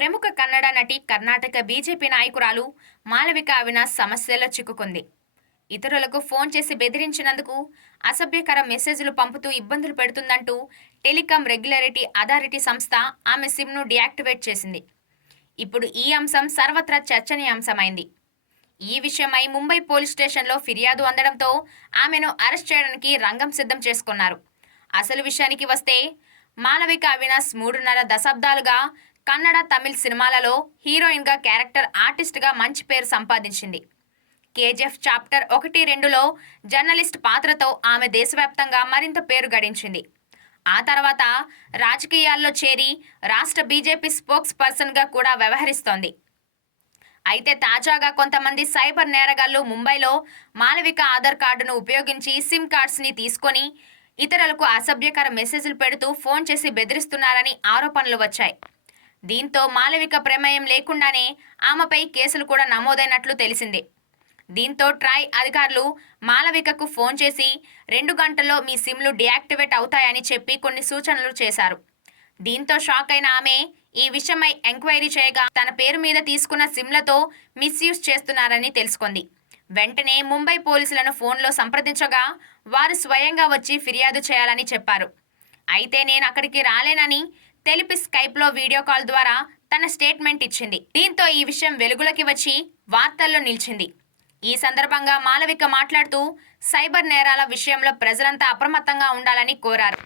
ప్రముఖ కన్నడ నటి కర్ణాటక బీజేపీ నాయకురాలు మాళవిక అవినాష్ సమస్యలో చిక్కుకుంది. ఇతరులకు ఫోన్ చేసి బెదిరించినందుకు, అసభ్యకర మెసేజ్లు పంపుతూ ఇబ్బందులు పెడుతుందంటూ టెలికాం రెగ్యులేటరీ అథారిటీ సంస్థ ఆమె సిమ్ను డీయాక్టివేట్ చేసింది. ఇప్పుడు ఈ అంశం సర్వత్రా చర్చనీయాంశమైంది. ఈ విషయమై ముంబై పోలీస్ స్టేషన్లో ఫిర్యాదు అందడంతో ఆమెను అరెస్ట్ చేయడానికి రంగం సిద్ధం చేసుకున్నారు. అసలు విషయానికి వస్తే, మాళవిక అవినాష్ 3.5 దశాబ్దాలుగా కన్నడ, తమిళ్ సినిమాలలో హీరోయిన్గా, క్యారెక్టర్ ఆర్టిస్ట్గా మంచి పేరు సంపాదించింది. కేజీఎఫ్ చాప్టర్ 1-2లో జర్నలిస్ట్ పాత్రతో ఆమె దేశవ్యాప్తంగా మరింత పేరు గడించింది. ఆ తర్వాత రాజకీయాల్లో చేరి రాష్ట్ర బీజేపీ స్పోక్స్ పర్సన్గా కూడా వ్యవహరిస్తోంది. అయితే తాజాగా కొంతమంది సైబర్ నేరగాళ్లు ముంబైలో మాళవిక ఆధార్ కార్డును ఉపయోగించి సిమ్ కార్డ్స్ని తీసుకొని ఇతరులకు అసభ్యకర మెసేజ్లు పెడుతూ ఫోన్ చేసి బెదిరిస్తున్నారని ఆరోపణలు వచ్చాయి. దీంతో మాళవిక ప్రమేయం లేకుండానే ఆమెపై కేసులు కూడా నమోదైనట్లు తెలిసింది. దీంతో ట్రాయ్ అధికారులు మాళవికకు ఫోన్ చేసి 2 గంటల్లో మీ సిమ్లు డీయాక్టివేట్ అవుతాయని చెప్పి కొన్ని సూచనలు చేశారు. దీంతో షాక్ అయిన ఆమె ఈ విషయమై ఎంక్వైరీ చేయగా తన పేరు మీద తీసుకున్న సిమ్లతో మిస్యూజ్ చేస్తున్నారని తెలుసుకుంది. వెంటనే ముంబై పోలీసులను ఫోన్లో సంప్రదించగా వారు స్వయంగా వచ్చి ఫిర్యాదు చేయాలని చెప్పారు. అయితే నేను అక్కడికి రాలేనని తెలిపి స్కైప్లో వీడియో కాల్ ద్వారా తన స్టేట్మెంట్ ఇచ్చింది. దీంతో ఈ విషయం వెలుగులోకి వచ్చి వార్తల్లో నిలిచింది. ఈ సందర్భంగా మాళవిక మాట్లాడుతూ సైబర్ నేరాల విషయంలో ప్రజలంతా అప్రమత్తంగా ఉండాలని కోరారు.